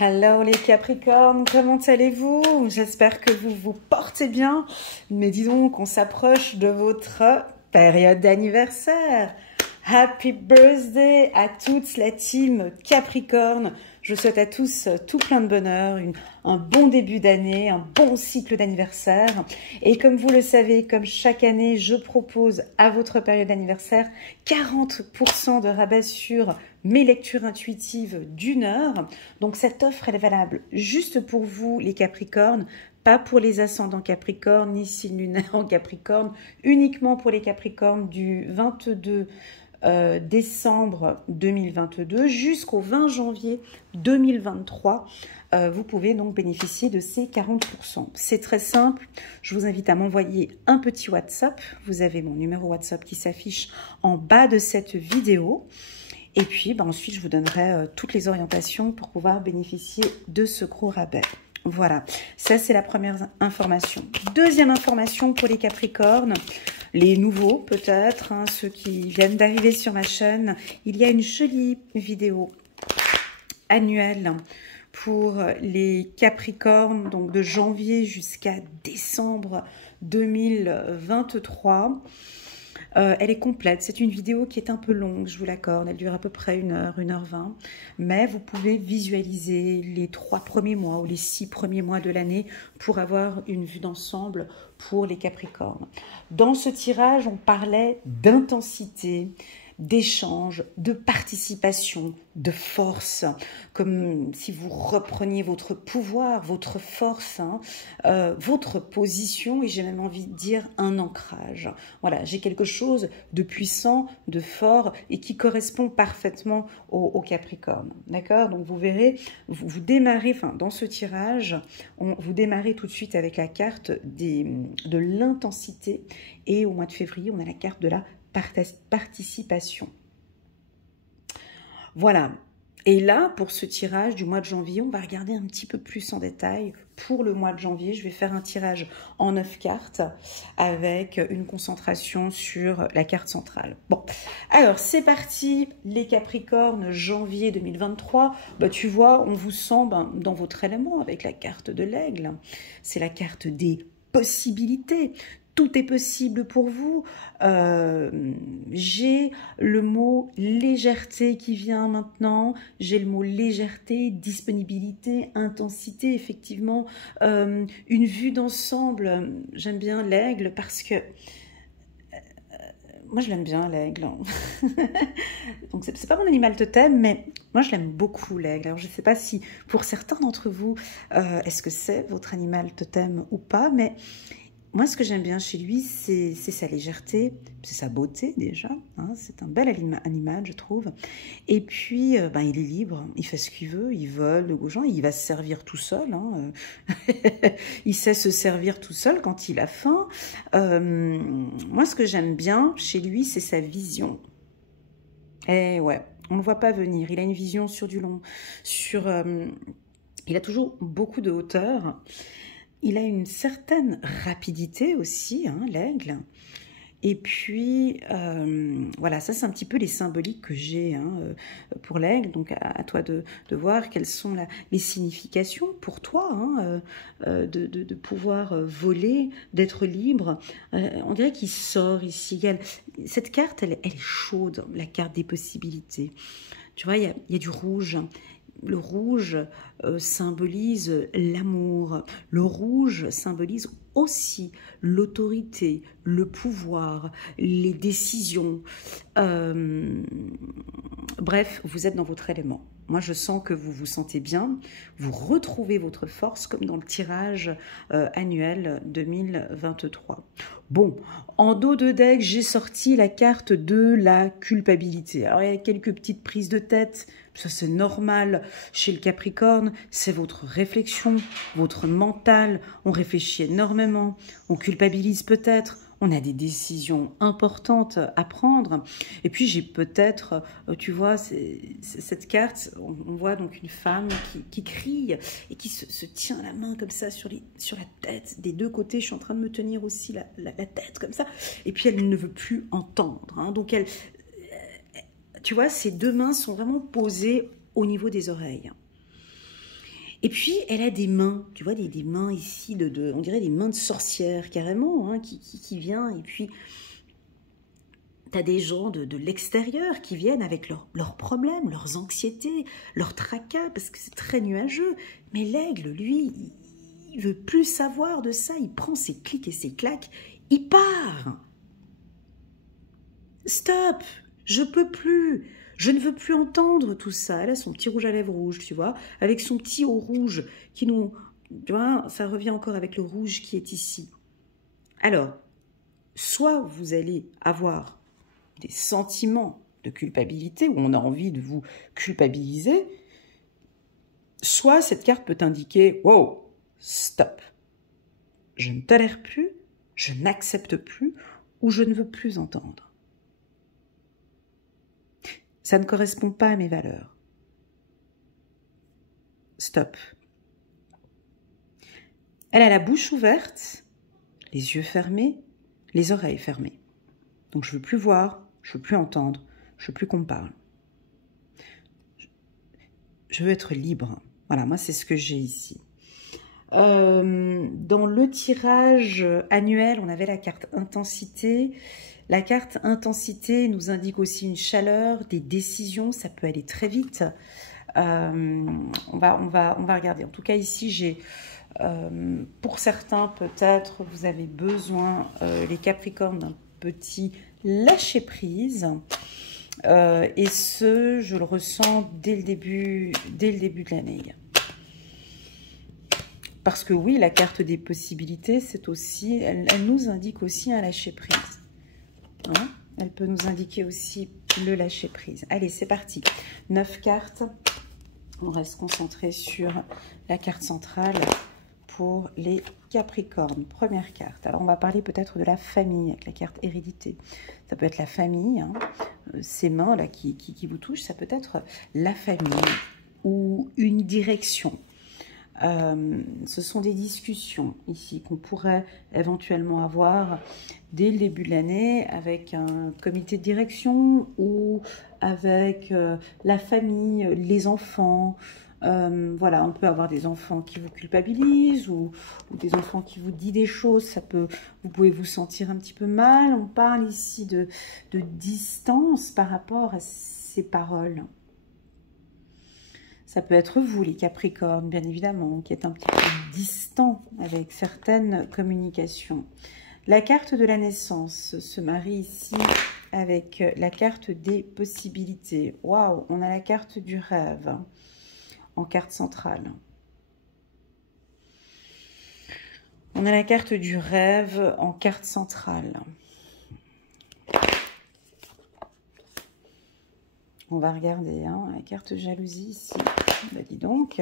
Hello les Capricornes, comment allez-vous? J'espère que vous vous portez bien. Mais dis donc, on s'approche de votre période d'anniversaire. Happy birthday à toute la team Capricorne. Je souhaite à tous tout plein de bonheur, un bon début d'année, un bon cycle d'anniversaire. Et comme vous le savez, comme chaque année, je propose à votre période d'anniversaire 40% de rabais sur mes lectures intuitives d'une heure. Donc cette offre, elle est valable juste pour vous les Capricornes, pas pour les ascendants Capricorne, ni signe lunaire en Capricorne, uniquement pour les Capricornes du 22 décembre 2022 jusqu'au 20 janvier 2023. Vous pouvez donc bénéficier de ces 40%. C'est très simple. Je vous invite à m'envoyer un petit WhatsApp. Vous avez mon numéro WhatsApp qui s'affiche en bas de cette vidéo. Et puis, ensuite, je vous donnerai toutes les orientations pour pouvoir bénéficier de ce gros rabais. Voilà, ça c'est la première information. Deuxième information pour les Capricornes, les nouveaux peut-être, ceux qui viennent d'arriver sur ma chaîne. Il y a une jolie vidéo annuelle pour les Capricornes, donc de janvier jusqu'à décembre 2023. Elle est complète, c'est une vidéo qui est un peu longue, je vous l'accorde, elle dure à peu près 1h20, mais vous pouvez visualiser les 3 premiers mois ou les 6 premiers mois de l'année pour avoir une vue d'ensemble pour les Capricornes. Dans ce tirage, on parlait d'intensité, d'échange, de participation, de force, comme si vous repreniez votre pouvoir, votre force, votre position, et j'ai même envie de dire un ancrage. Voilà, j'ai quelque chose de puissant, de fort, et qui correspond parfaitement au Capricorne. D'accord? Donc vous verrez, vous démarrez, dans ce tirage, vous démarrez tout de suite avec la carte de l'intensité, et au mois de février, on a la carte de la participation. Voilà. Et là, pour ce tirage du mois de janvier, on va regarder un petit peu plus en détail. Pour le mois de janvier, je vais faire un tirage en 9 cartes avec une concentration sur la carte centrale. Bon, alors c'est parti, les Capricornes, janvier 2023. Tu vois, on vous sent dans votre élément avec la carte de l'aigle. C'est la carte des possibilités. Tout est possible pour vous. J'ai le mot légèreté qui vient maintenant. J'ai le mot légèreté, disponibilité, intensité, effectivement. Une vue d'ensemble. J'aime bien l'aigle parce que... moi, je l'aime bien, l'aigle. Donc, c'est pas mon animal totem, mais moi, je l'aime beaucoup, l'aigle. Alors, je ne sais pas si, pour certains d'entre vous, est-ce que c'est votre animal totem ou pas, mais... moi, ce que j'aime bien chez lui, c'est sa légèreté, c'est sa beauté déjà. C'est un bel animal, je trouve. Et puis, il est libre, il fait ce qu'il veut, il vole de gauche, il va se servir tout seul. Il sait se servir tout seul quand il a faim. Moi, ce que j'aime bien chez lui, c'est sa vision. Et ouais, on ne le voit pas venir. Il a une vision sur du long. Il a toujours beaucoup de hauteur. Il a une certaine rapidité aussi, l'aigle. Et puis, voilà, ça c'est un petit peu les symboliques que j'ai pour l'aigle. Donc à toi de voir quelles sont les significations pour toi de pouvoir voler, d'être libre. On dirait qu'il sort ici. Cette carte, elle est chaude, la carte des possibilités. Tu vois, il y a du rouge. Le rouge symbolise l'amour. Le rouge symbolise aussi l'autorité, le pouvoir, les décisions. Bref, vous êtes dans votre élément. Moi, je sens que vous vous sentez bien. Vous retrouvez votre force comme dans le tirage annuel 2023. Bon, en dos de deck, j'ai sorti la carte de la culpabilité. Alors, il y a quelques petites prises de tête. Ça, c'est normal chez le Capricorne. C'est votre réflexion, votre mental. On réfléchit énormément. On culpabilise peut-être. On a des décisions importantes à prendre. Et puis, j'ai peut-être, tu vois, cette carte, on voit donc une femme qui crie et qui se tient la main comme ça sur la tête des deux côtés. Je suis en train de me tenir aussi la tête comme ça. Et puis, elle ne veut plus entendre. Donc, tu vois, ses deux mains sont vraiment posées au niveau des oreilles. Et puis, elle a des mains, tu vois, des mains ici, on dirait des mains de sorcière, carrément, hein, qui vient. Et puis, tu as des gens de l'extérieur qui viennent avec leurs problèmes, leurs anxiétés, leurs tracas, parce que c'est très nuageux. Mais l'aigle, lui, il veut plus savoir de ça. Il prend ses clics et ses claques, il part. Stop, je peux plus. Je ne veux plus entendre tout ça. Elle a son petit rouge à lèvres rouge, tu vois, avec son petit haut rouge qui nous... Tu vois, ça revient encore avec le rouge qui est ici. Alors, soit vous allez avoir des sentiments de culpabilité, où on a envie de vous culpabiliser, soit cette carte peut indiquer « Wow, stop, je ne tolère plus, je n'accepte plus, ou je ne veux plus entendre. » Ça ne correspond pas à mes valeurs. Stop. Elle a la bouche ouverte, les yeux fermés, les oreilles fermées. Donc je ne veux plus voir, je ne veux plus entendre, je ne veux plus qu'on me parle. Je veux être libre. Voilà, moi c'est ce que j'ai ici. Dans le tirage annuel, on avait la carte intensité. La carte intensité nous indique aussi une chaleur, des décisions, ça peut aller très vite. On va regarder. En tout cas, ici, j'ai, pour certains, peut-être, vous avez besoin, les Capricornes, d'un petit lâcher-prise. Et ce, je le ressens dès le début de l'année. Parce que oui, la carte des possibilités, c'est aussi, elle nous indique aussi un lâcher-prise. Hein, elle peut nous indiquer aussi le lâcher-prise. Allez, c'est parti. 9 cartes. On reste concentré sur la carte centrale pour les Capricornes. Première carte. Alors, on va parler peut-être de la famille avec la carte hérédité. Ça peut être la famille, hein, ces mains-là qui vous touchent. Ça peut être la famille ou une direction. Ce sont des discussions ici qu'on pourrait éventuellement avoir dès le début de l'année avec un comité de direction ou avec la famille, les enfants. Voilà, on peut avoir des enfants qui vous culpabilisent ou des enfants qui vous disent des choses. Vous pouvez vous sentir un petit peu mal. On parle ici de distance par rapport à ces paroles. Ça peut être vous, les Capricornes, bien évidemment, qui êtes un petit peu distant avec certaines communications. La carte de la naissance se marie ici avec la carte des possibilités. Waouh, on a la carte du rêve en carte centrale. On a la carte du rêve en carte centrale. On va regarder hein, la carte jalousie ici. Bah dis donc,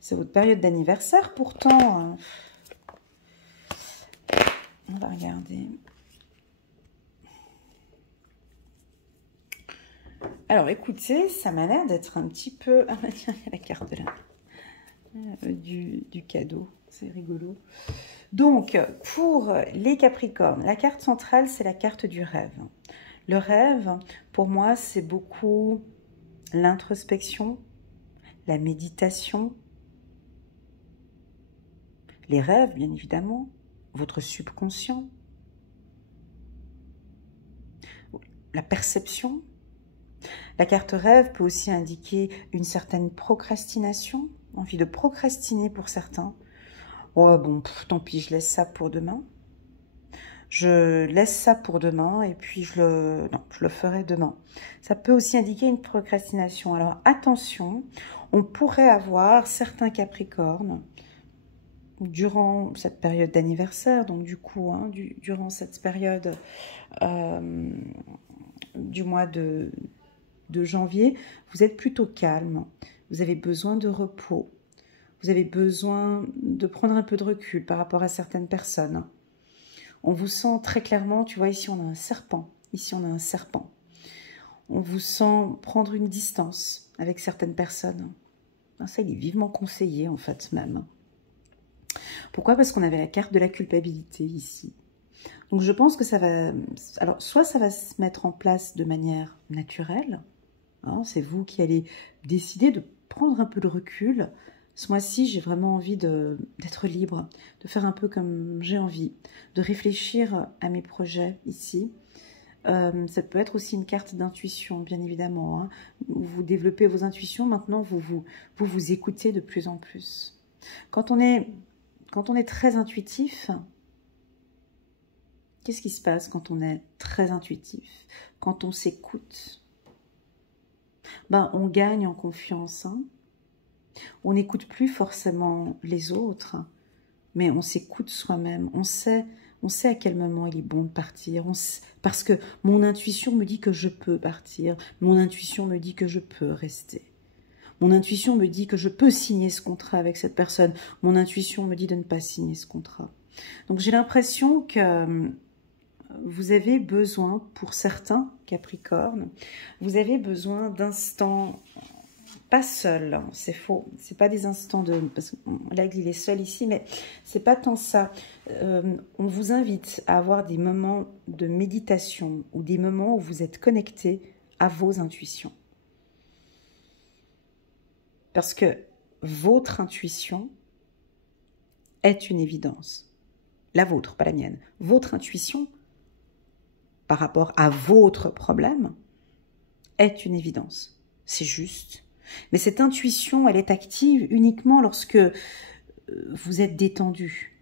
c'est votre période d'anniversaire pourtant. On va regarder. Alors écoutez, ça m'a l'air d'être un petit peu... Ah bah tiens, il y a la carte là, du cadeau, c'est rigolo. Donc, pour les Capricornes, la carte centrale, c'est la carte du rêve. Le rêve, pour moi, c'est beaucoup l'introspection, la méditation, les rêves, bien évidemment, votre subconscient, la perception. La carte rêve peut aussi indiquer une certaine procrastination, envie de procrastiner pour certains. Oh bon, tant pis, je laisse ça pour demain. Je laisse ça pour demain et puis je le ferai demain. Ça peut aussi indiquer une procrastination. Alors attention, on pourrait avoir certains Capricornes durant cette période d'anniversaire, donc du coup, hein, durant cette période du mois de janvier, vous êtes plutôt calme, vous avez besoin de repos, vous avez besoin de prendre un peu de recul par rapport à certaines personnes. On vous sent très clairement, tu vois, ici on a un serpent, ici on a un serpent. On vous sent prendre une distance avec certaines personnes. Ça, il est vivement conseillé en fait même. Pourquoi? Parce qu'on avait la carte de la culpabilité ici. Donc je pense que ça va... Alors soit ça va se mettre en place de manière naturelle, hein, c'est vous qui allez décider de prendre un peu de recul, Ce mois-ci, j'ai vraiment envie d'être libre, de faire un peu comme j'ai envie, de réfléchir à mes projets ici. Ça peut être aussi une carte d'intuition, bien évidemment. Hein. Vous développez vos intuitions, maintenant vous écoutez de plus en plus. Quand on est très intuitif, qu'est-ce qui se passe quand on est très intuitif? Quand on s'écoute, ben, on gagne en confiance. Hein. On n'écoute plus forcément les autres, mais on s'écoute soi-même. On sait à quel moment il est bon de partir. Parce que mon intuition me dit que je peux partir. Mon intuition me dit que je peux rester. Mon intuition me dit que je peux signer ce contrat avec cette personne. Mon intuition me dit de ne pas signer ce contrat. Donc j'ai l'impression que vous avez besoin, pour certains Capricornes, vous avez besoin d'instants, pas seul, hein, c'est faux, c'est pas des instants de, parce que l'aigle il est seul ici, mais c'est pas tant ça. On vous invite à avoir des moments de méditation ou des moments où vous êtes connecté à vos intuitions. Parce que votre intuition est une évidence. La vôtre, pas la mienne. Votre intuition, par rapport à votre problème, est une évidence. C'est juste. Mais cette intuition, elle est active uniquement lorsque vous êtes détendu.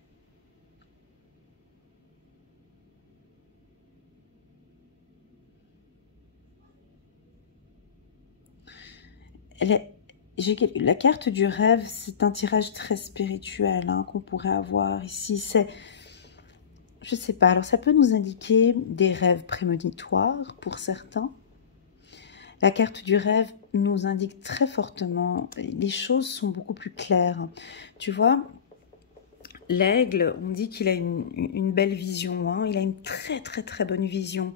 La carte du rêve, c'est un tirage très spirituel hein, qu'on pourrait avoir ici. C'est, je sais pas, alors ça peut nous indiquer des rêves prémonitoires pour certains. La carte du rêve nous indique très fortement, les choses sont beaucoup plus claires. Tu vois, l'aigle, on dit qu'il a une belle vision, hein, il a une très très très bonne vision.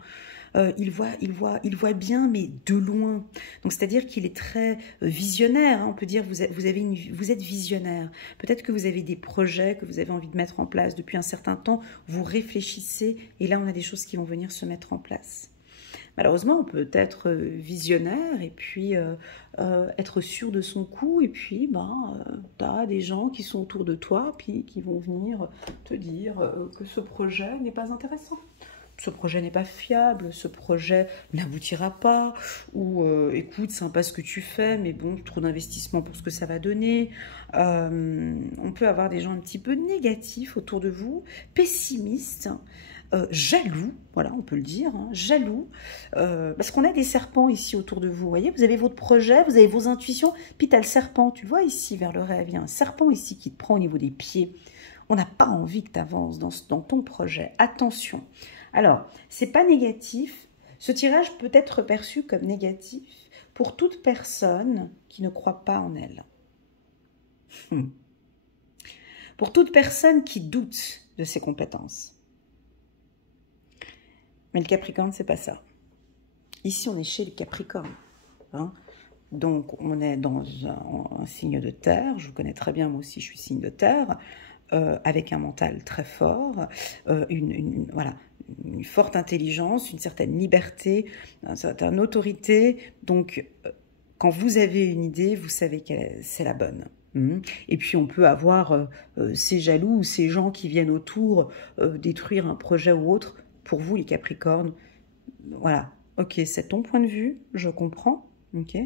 Il voit bien, mais de loin. Donc, c'est-à-dire qu'il est très visionnaire. Hein, on peut dire vous êtes visionnaire. Peut-être que vous avez des projets que vous avez envie de mettre en place depuis un certain temps. Vous réfléchissez et là, on a des choses qui vont venir se mettre en place. Malheureusement, on peut être visionnaire et puis être sûr de son coup. Et puis, tu as des gens qui sont autour de toi puis qui vont venir te dire que ce projet n'est pas intéressant. Ce projet n'est pas fiable, ce projet n'aboutira pas, ou écoute, sympa ce que tu fais, mais bon, trop d'investissement pour ce que ça va donner. On peut avoir des gens un petit peu négatifs autour de vous, pessimistes, jaloux, voilà, on peut le dire, hein, jaloux, parce qu'on a des serpents ici autour de vous, voyez, vous avez votre projet, vous avez vos intuitions, puis tu as le serpent, tu vois ici vers le rêve, il y a un serpent ici qui te prend au niveau des pieds. On n'a pas envie que tu avances dans ton projet, attention. Alors, c'est pas négatif. Ce tirage peut être perçu comme négatif pour toute personne qui ne croit pas en elle. Pour toute personne qui doute de ses compétences. Mais le Capricorne, c'est pas ça. Ici, on est chez le Capricorne. Hein. Donc, on est dans un signe de terre. Je vous connais très bien, moi aussi, je suis signe de terre. Avec un mental très fort, voilà, une forte intelligence, une certaine liberté, une certaine autorité. Donc, quand vous avez une idée, vous savez que c'est la bonne. Et puis, on peut avoir ces jaloux ou ces gens qui viennent autour détruire un projet ou autre. Pour vous, les Capricornes, voilà, ok, c'est ton point de vue, je comprends, ok.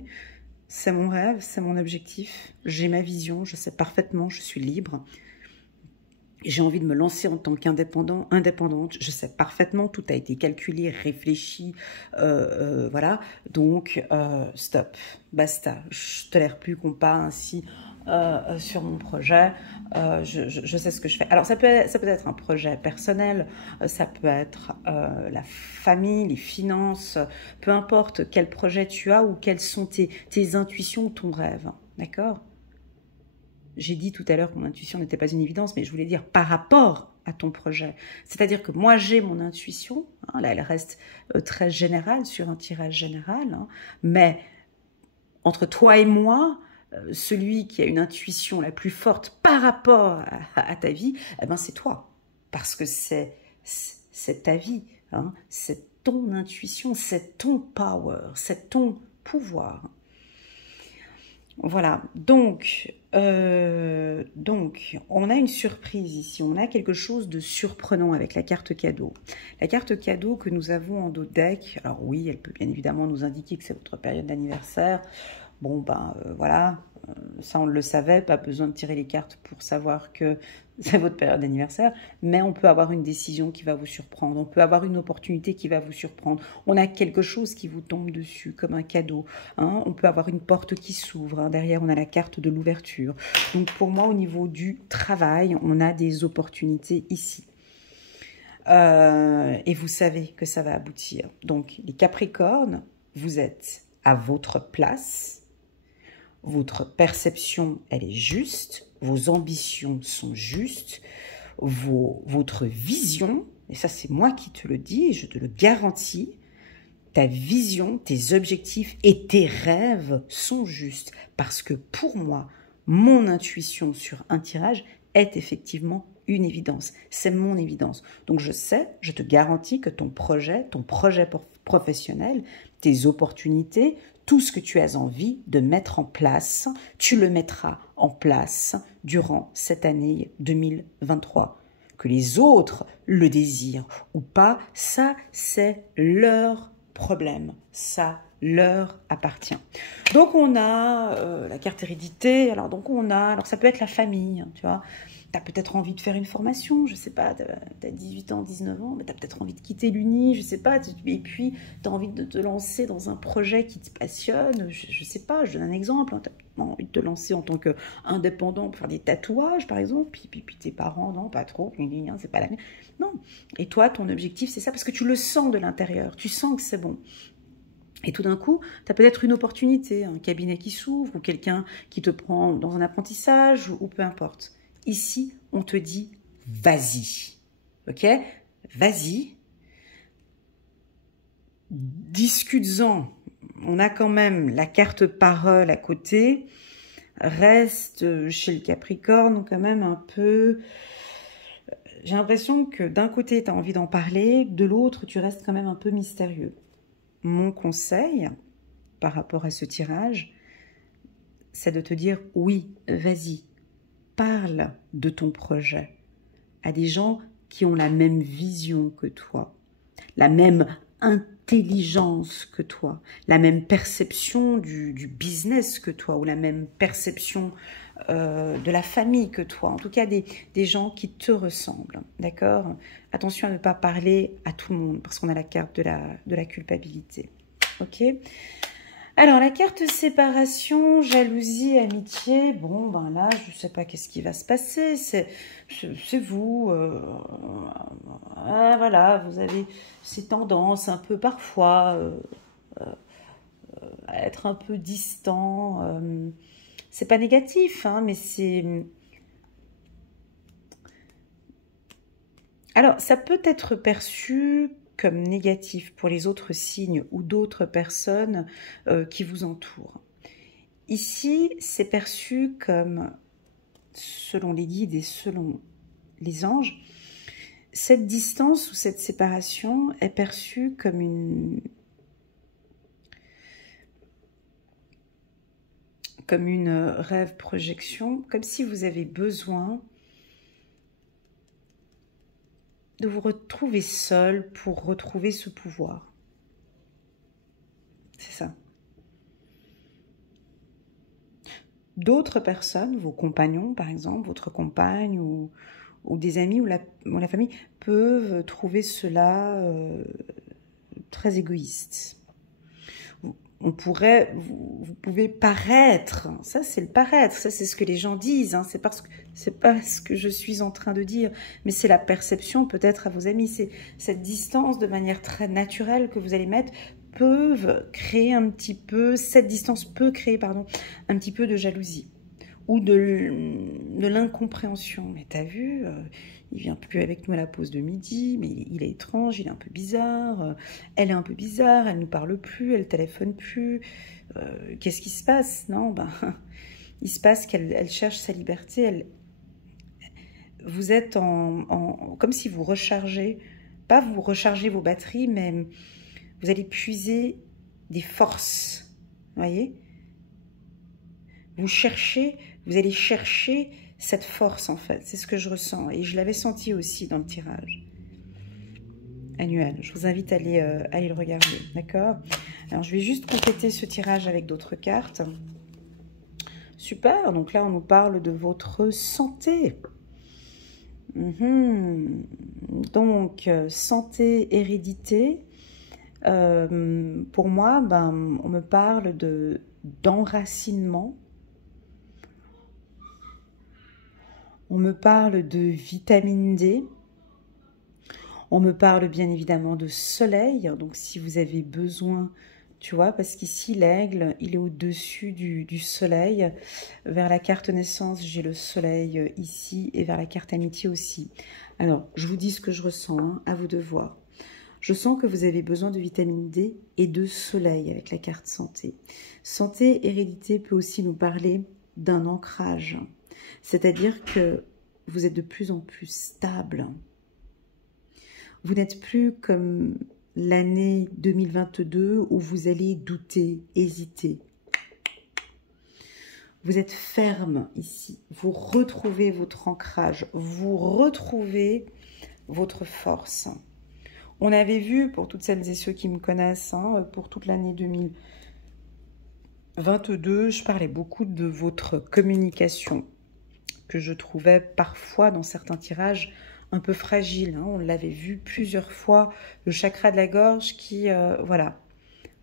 C'est mon rêve, c'est mon objectif, j'ai ma vision, je sais parfaitement, je suis libre. J'ai envie de me lancer en tant indépendante. Je sais parfaitement, tout a été calculé, réfléchi, voilà. Donc, stop, basta. Je tolère plus qu'on parle ainsi sur mon projet. Je sais ce que je fais. Alors, ça peut être un projet personnel, ça peut être la famille, les finances, peu importe quel projet tu as ou quelles sont tes intuitions ou ton rêve, d'accord ? J'ai dit tout à l'heure que mon intuition n'était pas une évidence, mais je voulais dire par rapport à ton projet. C'est-à-dire que moi, j'ai mon intuition, hein, là, elle reste très générale sur un tirage général, hein, mais entre toi et moi, celui qui a une intuition la plus forte par rapport à ta vie, eh ben, c'est toi. Parce que c'est ta vie, hein, c'est ton intuition, c'est ton power, c'est ton pouvoir. Voilà, donc Donc, on a une surprise ici, on a quelque chose de surprenant avec la carte cadeau. La carte cadeau que nous avons en dos de deck, alors oui, elle peut bien évidemment nous indiquer que c'est votre période d'anniversaire. Bon, ben voilà, ça on le savait, pas besoin de tirer les cartes pour savoir que c'est votre période d'anniversaire, mais on peut avoir une décision qui va vous surprendre, on peut avoir une opportunité qui va vous surprendre, on a quelque chose qui vous tombe dessus comme un cadeau, hein. On peut avoir une porte qui s'ouvre, hein. Derrière on a la carte de l'ouverture. Donc pour moi au niveau du travail, on a des opportunités ici. Et vous savez que ça va aboutir. Donc les Capricornes, vous êtes à votre place. Votre perception, elle est juste, vos ambitions sont justes, votre vision, et ça c'est moi qui te le dis et je te le garantis, ta vision, tes objectifs et tes rêves sont justes. Parce que pour moi, mon intuition sur un tirage est effectivement une évidence. C'est mon évidence. Donc je sais, je te garantis que ton projet professionnel, tes opportunités, tout ce que tu as envie de mettre en place, tu le mettras en place durant cette année 2023. Que les autres le désirent ou pas, ça c'est leur problème. Ça leur appartient. Donc on a la carte hérédité, alors ça peut être la famille, tu vois. Tu as peut-être envie de faire une formation, je sais pas, tu as 18 ans, 19 ans, mais tu as peut-être envie de quitter l'Uni, je sais pas, et puis tu as envie de te lancer dans un projet qui te passionne, je sais pas, je donne un exemple, hein, tu as envie de te lancer en tant qu'indépendant pour faire des tatouages, par exemple, puis tes parents, non, pas trop, c'est pas la mienne. Non, et toi, ton objectif, c'est ça, parce que tu le sens de l'intérieur, tu sens que c'est bon. Et tout d'un coup, tu as peut-être une opportunité, un cabinet qui s'ouvre, ou quelqu'un qui te prend dans un apprentissage, ou peu importe. Ici, on te dit, vas-y, ok? Vas-y, discute-en. On a quand même la carte parole à côté. Reste chez le Capricorne quand même un peu... J'ai l'impression que d'un côté, tu as envie d'en parler, de l'autre, tu restes quand même un peu mystérieux. Mon conseil par rapport à ce tirage, c'est de te dire, oui, vas-y, parle de ton projet à des gens qui ont la même vision que toi, la même intelligence que toi, la même perception du business que toi, ou la même perception de la famille que toi. En tout cas, des gens qui te ressemblent, d'accord? Attention à ne pas parler à tout le monde, parce qu'on a la carte de la culpabilité, ok? Alors, la carte séparation, jalousie, amitié, bon, ben là, je ne sais pas qu'est-ce qui va se passer, c'est vous, voilà, vous avez ces tendances un peu parfois à être un peu distant, c'est pas négatif, hein, mais c'est... Alors, ça peut être perçu comme négatif pour les autres signes ou d'autres personnes qui vous entourent. Ici, c'est perçu comme, selon les guides et selon les anges, cette distance ou cette séparation est perçue comme une rêve projection, comme si vous avez besoin de vous retrouver seul pour retrouver ce pouvoir. C'est ça. D'autres personnes, vos compagnons par exemple, votre compagne ou des amis ou la famille, peuvent trouver cela très égoïste. On pourrait, vous pouvez paraître, ça c'est le paraître, ça c'est ce que les gens disent, hein, c'est pas ce que je suis en train de dire, mais c'est la perception peut-être à vos amis, c'est cette distance de manière très naturelle que vous allez mettre, cette distance peut créer, pardon, un petit peu de jalousie ou de l'incompréhension. Mais t'as vu, il vient plus avec nous à la pause de midi, mais il est étrange, il est un peu bizarre, elle est un peu bizarre, elle nous parle plus, elle téléphone plus, qu'est-ce qui se passe? Non, ben, il se passe qu'elle cherche sa liberté, vous êtes comme si vous rechargez, pas vous rechargez vos batteries, mais vous allez puiser des forces, vous voyez? Vous cherchez Vous allez chercher cette force en fait, c'est ce que je ressens. Et je l'avais senti aussi dans le tirage annuel. Je vous invite à aller le regarder, d'accord? Alors je vais juste compléter ce tirage avec d'autres cartes. Super, donc là on nous parle de votre santé. Donc santé, hérédité. Pour moi, on me parle d'enracinement. On me parle de vitamine D. On me parle bien évidemment de soleil. Donc si vous avez besoin, tu vois, parce qu'ici l'aigle, il est au-dessus du soleil. Vers la carte naissance, j'ai le soleil ici et vers la carte amitié aussi. Alors, je vous dis ce que je ressens, hein, à vous de voir. Je sens que vous avez besoin de vitamine D et de soleil avec la carte santé. Santé, hérédité peut aussi nous parler d'un ancrage. C'est-à-dire que vous êtes de plus en plus stable. Vous n'êtes plus comme l'année 2022 où vous allez douter, hésiter. Vous êtes ferme ici. Vous retrouvez votre ancrage. Vous retrouvez votre force. On avait vu, pour toutes celles et ceux qui me connaissent, hein, pour toute l'année 2022, je parlais beaucoup de votre communication, que je trouvais parfois dans certains tirages un peu fragile. Hein. On l'avait vu plusieurs fois, le chakra de la gorge qui, voilà.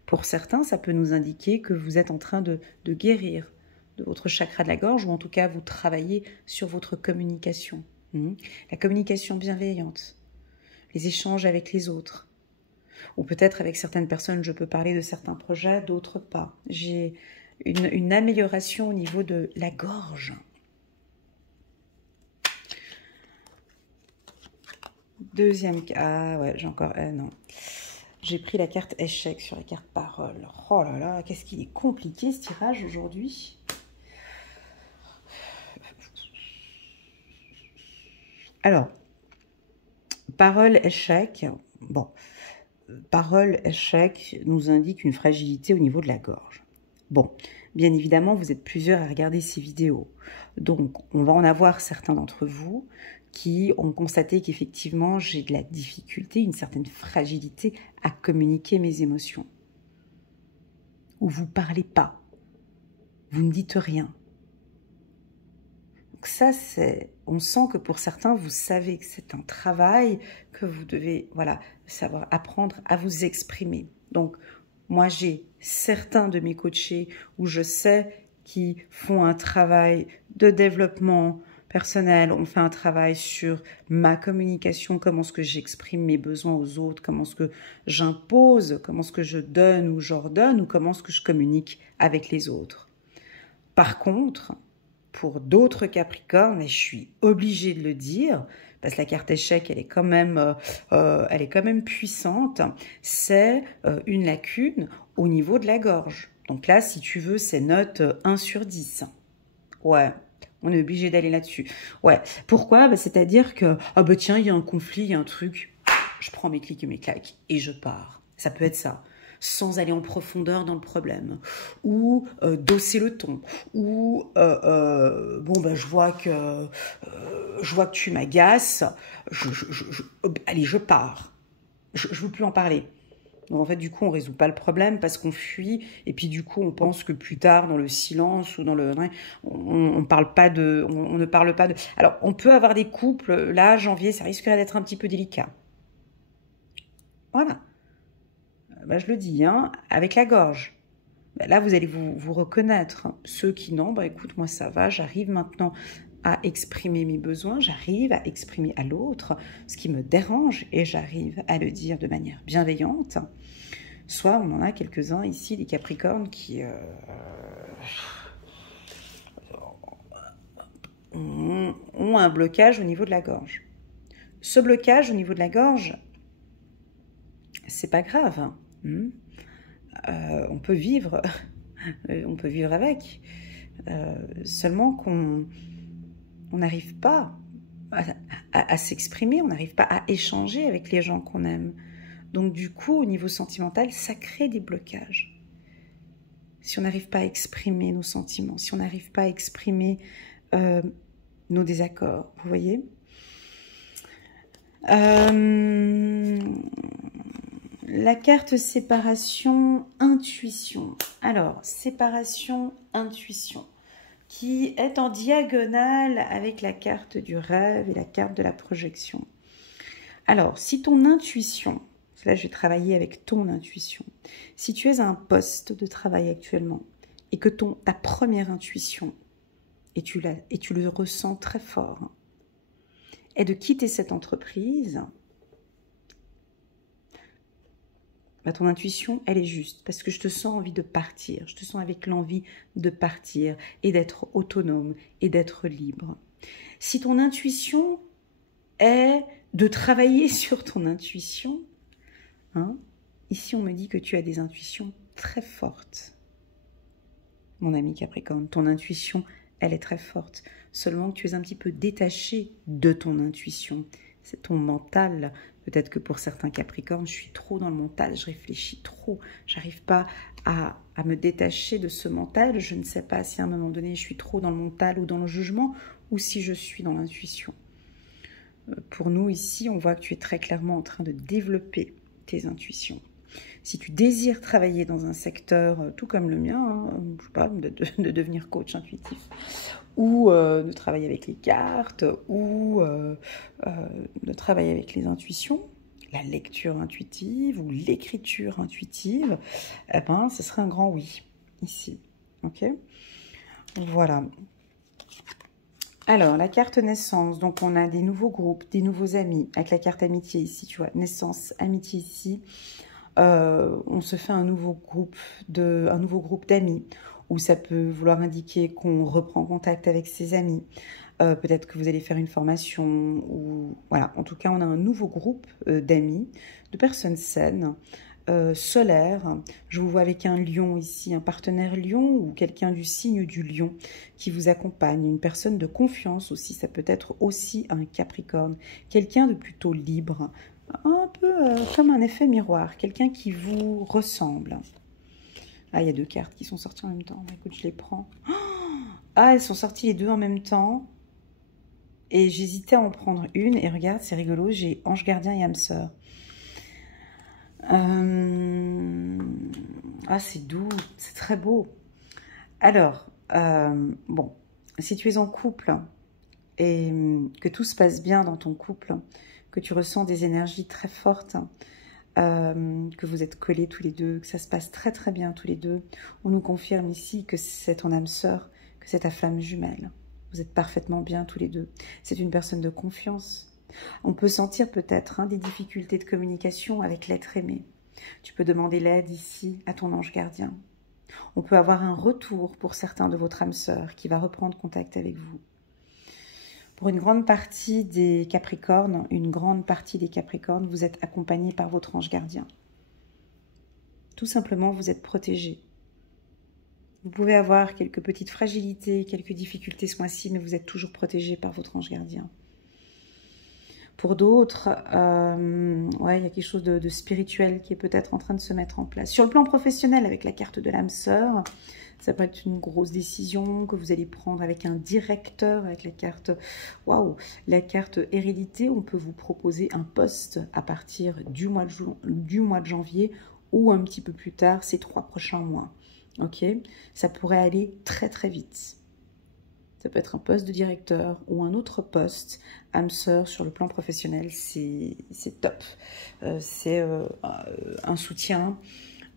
Pour certains, ça peut nous indiquer que vous êtes en train de guérir de votre chakra de la gorge, ou en tout cas, vous travaillez sur votre communication. La communication bienveillante. Les échanges avec les autres. Ou peut-être avec certaines personnes, je peux parler de certains projets, d'autres pas. J'ai une amélioration au niveau de la gorge. Deuxième... Ah ouais, j'ai encore... non. J'ai pris la carte échec sur la carte parole. Oh là là, qu'est-ce qu'il est compliqué ce tirage aujourd'hui. Alors... Parole échec, bon, parole échec nous indique une fragilité au niveau de la gorge. Bon, bien évidemment, vous êtes plusieurs à regarder ces vidéos. Donc, on va en avoir certains d'entre vous qui ont constaté qu'effectivement, j'ai de la difficulté, une certaine fragilité à communiquer mes émotions. Ou vous ne parlez pas, vous ne dites rien. Donc ça, on sent que pour certains, vous savez que c'est un travail, que vous devez, voilà, savoir apprendre à vous exprimer. Donc, moi, j'ai certains de mes coachés où je sais qu'ils font un travail de développement personnel, on fait un travail sur ma communication, comment est-ce que j'exprime mes besoins aux autres, comment est-ce que j'impose, comment est-ce que je donne ou j'ordonne, ou comment est-ce que je communique avec les autres. Par contre... Pour d'autres Capricornes, et je suis obligée de le dire, parce que la carte échec, elle est quand même puissante, c'est une lacune au niveau de la gorge. Donc là, si tu veux, c'est note 1 sur 10. Ouais, on est obligé d'aller là-dessus. Ouais, pourquoi? C'est-à-dire que, ah bah tiens, il y a un conflit, il y a un truc, je prends mes clics et mes claques, et je pars. Ça peut être ça. Sans aller en profondeur dans le problème, ou dosser le ton, ou bon ben je vois que tu m'agaces, allez je pars, je veux plus en parler. Donc en fait du coup on résout pas le problème parce qu'on fuit et puis du coup on pense que plus tard dans le silence ou dans le on parle pas de, on ne parle pas de. Alors on peut avoir des couples là janvier ça risquerait d'être un petit peu délicat. Voilà. Ben, je le dis, hein, avec la gorge. Ben, là, vous allez vous reconnaître. Ceux qui non, ben, écoute, moi, ça va. J'arrive maintenant à exprimer mes besoins. J'arrive à exprimer à l'autre ce qui me dérange et j'arrive à le dire de manière bienveillante. Soit on en a quelques-uns ici, des Capricornes, qui ont un blocage au niveau de la gorge. Ce blocage au niveau de la gorge, c'est pas grave. On peut vivre avec. Seulement qu'on n'arrive pas à s'exprimer, on n'arrive pas à échanger avec les gens qu'on aime. Donc du coup, au niveau sentimental, ça crée des blocages. si on n'arrive pas à exprimer nos sentiments, si on n'arrive pas à exprimer nos désaccords, vous voyez. La carte séparation, intuition. Alors, séparation, intuition, qui est en diagonale avec la carte du rêve et la carte de la projection. Alors, si ton intuition, là je vais travailler avec ton intuition, si tu es à un poste de travail actuellement et que ta première intuition, et tu le ressens très fort, est de quitter cette entreprise, bah, ton intuition, elle est juste, parce que je te sens envie de partir, je te sens avec l'envie de partir et d'être autonome et d'être libre. Si ton intuition est de travailler sur ton intuition, hein, ici on me dit que tu as des intuitions très fortes. Mon ami Capricorne, ton intuition, elle est très forte, seulement que tu es un petit peu détaché de ton intuition. C'est ton mental. Peut-être que pour certains Capricornes, je suis trop dans le mental, je réfléchis trop. J'arrive pas à me détacher de ce mental. Je ne sais pas si à un moment donné, je suis trop dans le mental ou dans le jugement, ou si je suis dans l'intuition. Pour nous, ici, on voit que tu es très clairement en train de développer tes intuitions. Si tu désires travailler dans un secteur tout comme le mien, hein, je sais pas, de devenir coach intuitif, ou de travailler avec les cartes, ou de travailler avec les intuitions, la lecture intuitive ou l'écriture intuitive, eh ben, ce serait un grand oui, ici. Ok? Voilà. Alors, la carte naissance, donc on a des nouveaux groupes, des nouveaux amis, avec la carte amitié ici, tu vois, naissance, amitié ici. On se fait un nouveau groupe d'amis, où ça peut vouloir indiquer qu'on reprend contact avec ses amis. Peut-être que vous allez faire une formation, ou voilà. En tout cas, on a un nouveau groupe d'amis, de personnes saines, solaires. Je vous vois avec un lion ici, un partenaire lion ou quelqu'un du signe du lion qui vous accompagne, une personne de confiance aussi. Ça peut être aussi un Capricorne, quelqu'un de plutôt libre, un peu comme un effet miroir, quelqu'un qui vous ressemble. Ah, il y a deux cartes qui sont sorties en même temps. Écoute, je les prends. Ah, elles sont sorties les deux en même temps. Et j'hésitais à en prendre une. Et regarde, c'est rigolo, j'ai ange gardien et âme sœur. Ah, c'est doux, c'est très beau. Alors, bon, si tu es en couple et que tout se passe bien dans ton couple, que tu ressens des énergies très fortes, que vous êtes collés tous les deux, que ça se passe très très bien tous les deux, on nous confirme ici que c'est ton âme sœur, que c'est ta flamme jumelle. Vous êtes parfaitement bien tous les deux. C'est une personne de confiance. On peut sentir peut-être des difficultés de communication avec l'être aimé. Tu peux demander l'aide ici à ton ange gardien. On peut avoir un retour pour certains de votre âme sœur qui va reprendre contact avec vous. Pour une grande partie des Capricornes, vous êtes accompagnés par votre ange gardien. Tout simplement, vous êtes protégés. Vous pouvez avoir quelques petites fragilités, quelques difficultés ce mois-ci, mais vous êtes toujours protégés par votre ange gardien. Pour d'autres, ouais, il y a quelque chose de spirituel qui est peut-être en train de se mettre en place. Sur le plan professionnel, avec la carte de l'âme sœur, ça peut être une grosse décision que vous allez prendre avec un directeur, avec la carte, waouh, la carte hérédité. On peut vous proposer un poste à partir du mois de janvier ou un petit peu plus tard, ces 3 prochains mois. Ok, ça pourrait aller très très vite. Ça peut être un poste de directeur ou un autre poste, âme sœur, sur le plan professionnel, c'est top. C'est un soutien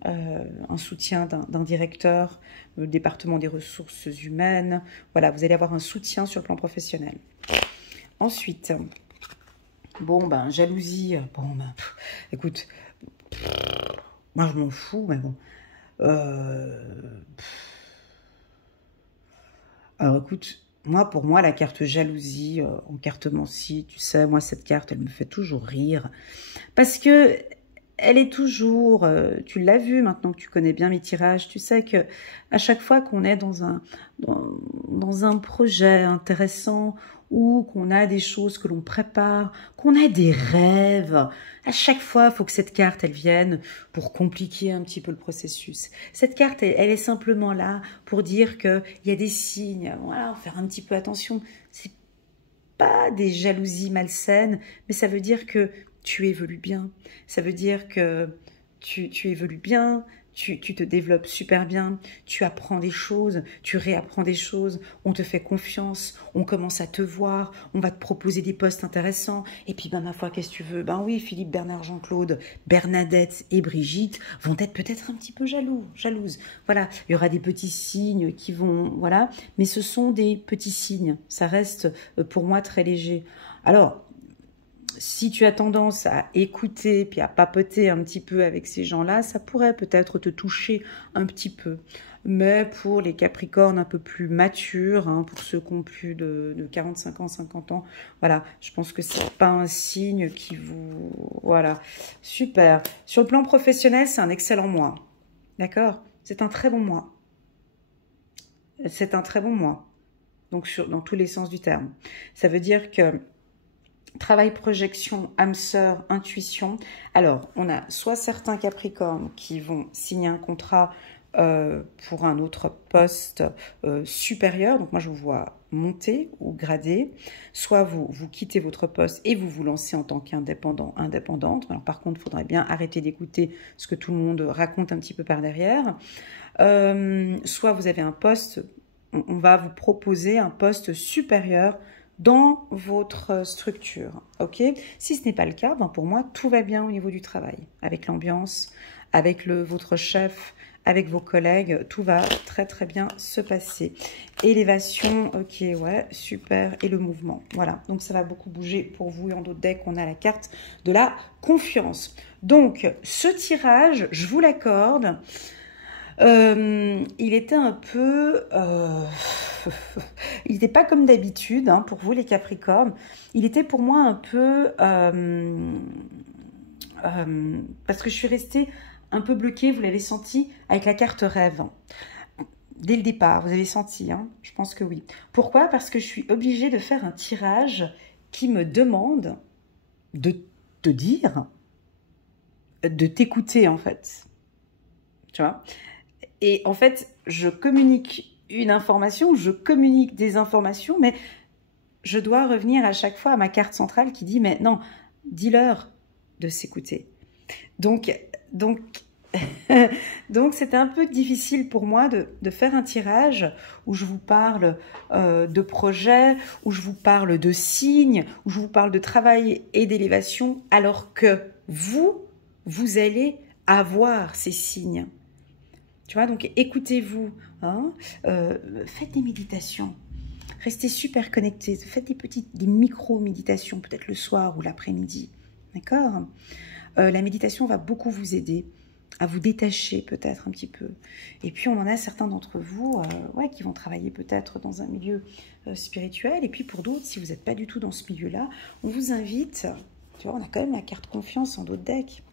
d'un directeur, le département des ressources humaines. Voilà, vous allez avoir un soutien sur le plan professionnel. Ensuite, bon, ben, jalousie. Bon, ben, écoute, moi je m'en fous, mais bon. Alors écoute, pour moi, la carte jalousie en carte Mancy, tu sais, moi cette carte, elle me fait toujours rire. Parce que elle est toujours, tu l'as vu maintenant que tu connais bien mes tirages, tu sais que à chaque fois qu'on est dans un projet intéressant ou qu'on a des choses que l'on prépare, qu'on a des rêves, à chaque fois, il faut que cette carte, elle vienne pour compliquer un petit peu le processus. Cette carte, elle est simplement là pour dire qu'il y a des signes, voilà, faire un petit peu attention. C'est pas des jalousies malsaines, mais ça veut dire que tu évolues bien. Ça veut dire que tu évolues bien, tu te développes super bien, tu apprends des choses, tu réapprends des choses, on te fait confiance, on commence à te voir, on va te proposer des postes intéressants. Et puis, ben, ma foi, qu'est-ce que tu veux? Ben oui, Philippe, Bernard, Jean-Claude, Bernadette et Brigitte vont être peut-être un petit peu jalouses. Voilà, il y aura des petits signes qui vont, voilà, mais ce sont des petits signes. Ça reste pour moi très léger. Alors, si tu as tendance à écouter puis à papoter un petit peu avec ces gens-là, ça pourrait peut-être te toucher un petit peu. Mais pour les Capricornes un peu plus matures, hein, pour ceux qui ont plus de 45 ans, 50 ans, voilà, je pense que c'est pas un signe qui vous... Voilà, super. Sur le plan professionnel, c'est un excellent mois. D'accord? C'est un très bon mois. C'est un très bon mois. Donc, dans tous les sens du terme. Ça veut dire que travail, projection, âme sœur, intuition. Alors, on a soit certains Capricornes qui vont signer un contrat pour un autre poste supérieur. Donc, moi, je vous vois monter ou grader. Soit vous quittez votre poste et vous vous lancez en tant qu'indépendant, indépendante. Alors, par contre, il faudrait bien arrêter d'écouter ce que tout le monde raconte un petit peu par derrière. Soit vous avez un poste, on va vous proposer un poste supérieur dans votre structure, ok? Si ce n'est pas le cas, ben pour moi, tout va bien au niveau du travail. Avec l'ambiance, avec votre chef, avec vos collègues, tout va très très bien se passer. Élévation, ok, ouais, super. Et le mouvement, voilà. Donc ça va beaucoup bouger pour vous. Et en d'autres decks, on a la carte de la confiance. Donc, ce tirage, je vous l'accorde, il était un peu... il n'était pas comme d'habitude, hein, pour vous les Capricornes. Il était pour moi un peu... parce que je suis restée un peu bloquée, vous l'avez senti, avec la carte rêve. Dès le départ, vous avez senti, hein, je pense que oui. Pourquoi? Parce que je suis obligée de faire un tirage qui me demande de te dire, de t'écouter en fait. Tu vois? Et en fait, je communique une information, je communique des informations, mais je dois revenir à chaque fois à ma carte centrale qui dit, mais non, dis-leur de s'écouter. Donc c'était un peu difficile pour moi de faire un tirage où je vous parle de projets, où je vous parle de signes, où je vous parle de travail et d'élévation, alors que vous allez avoir ces signes. Tu vois, donc écoutez-vous, hein, faites des méditations, restez super connectés, faites des micro-méditations, peut-être le soir ou l'après-midi, d'accord? La méditation va beaucoup vous aider à vous détacher peut-être un petit peu. Et puis on en a certains d'entre vous ouais, qui vont travailler peut-être dans un milieu spirituel, et puis pour d'autres, si vous n'êtes pas du tout dans ce milieu-là, on vous invite, tu vois, on a quand même la carte confiance en d'autres decks.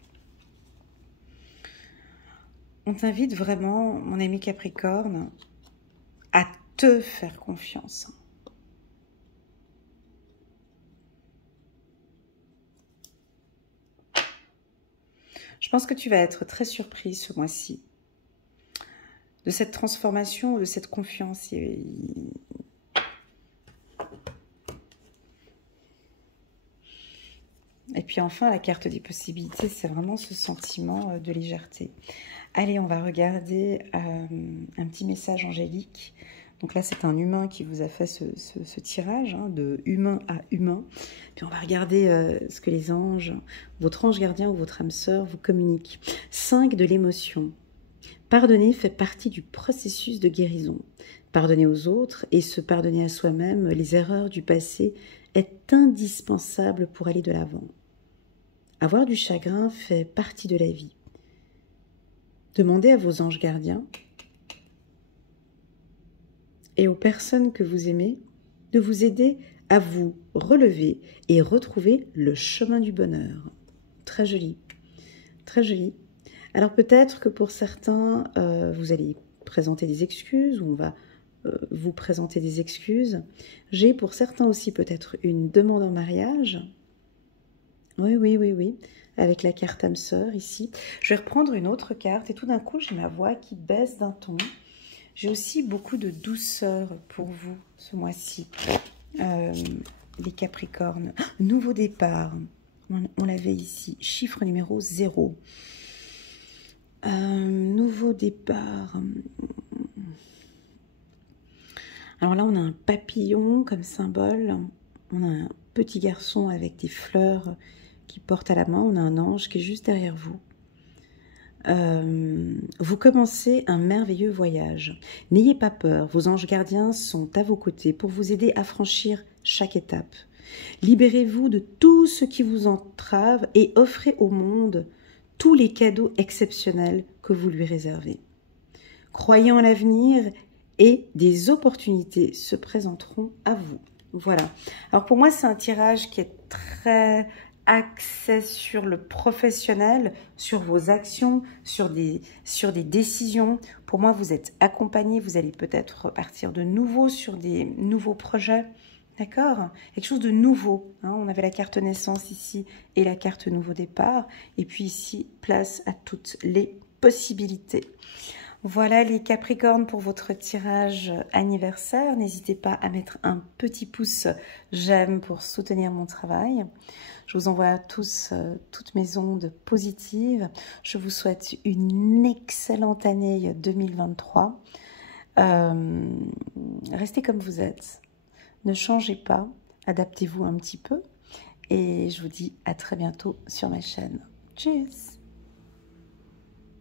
On t'invite vraiment, mon ami Capricorne, à te faire confiance. Je pense que tu vas être très surpris ce mois-ci de cette transformation, de cette confiance. Et puis enfin, la carte des possibilités, c'est vraiment ce sentiment de légèreté. Allez, on va regarder un petit message angélique. Donc là, c'est un humain qui vous a fait ce tirage, hein, de humain à humain. Puis on va regarder ce que les anges, votre ange gardien ou votre âme sœur vous communiquent. 5 de l'émotion. Pardonner fait partie du processus de guérison. Pardonner aux autres et se pardonner à soi-même les erreurs du passé est indispensable pour aller de l'avant. Avoir du chagrin fait partie de la vie. Demandez à vos anges gardiens et aux personnes que vous aimez de vous aider à vous relever et retrouver le chemin du bonheur. Très joli. très joli. Alors peut-être que pour certains, vous allez présenter des excuses, ou on va vous présenter des excuses. J'ai pour certains aussi peut-être une demande en mariage. Oui, oui, oui, oui, avec la carte âme sœur ici. Je vais reprendre une autre carte et tout d'un coup, j'ai ma voix qui baisse d'un ton. J'ai aussi beaucoup de douceur pour vous ce mois-ci. Les Capricornes. Nouveau départ. On l'avait ici. Chiffre numéro 0. Nouveau départ. Alors là, on a un papillon comme symbole. On a un petit garçon avec des fleurs qui porte à la main. On a un ange qui est juste derrière vous. Vous commencez un merveilleux voyage. N'ayez pas peur, vos anges gardiens sont à vos côtés pour vous aider à franchir chaque étape. Libérez-vous de tout ce qui vous entrave et offrez au monde tous les cadeaux exceptionnels que vous lui réservez. Croyez en l'avenir et des opportunités se présenteront à vous. Voilà. Alors pour moi, c'est un tirage qui est très axé sur le professionnel, sur vos actions, sur des décisions. Pour moi, vous êtes accompagné, vous allez peut-être partir de nouveau sur des nouveaux projets. D'accord? Quelque chose de nouveau. Hein. On avait la carte naissance ici et la carte nouveau départ. Et puis ici, place à toutes les possibilités. Voilà les Capricornes pour votre tirage anniversaire. N'hésitez pas à mettre un petit pouce j'aime pour soutenir mon travail. Je vous envoie à tous toutes mes ondes positives. Je vous souhaite une excellente année 2023. Restez comme vous êtes. Ne changez pas. Adaptez-vous un petit peu. Et je vous dis à très bientôt sur ma chaîne. Tchuss!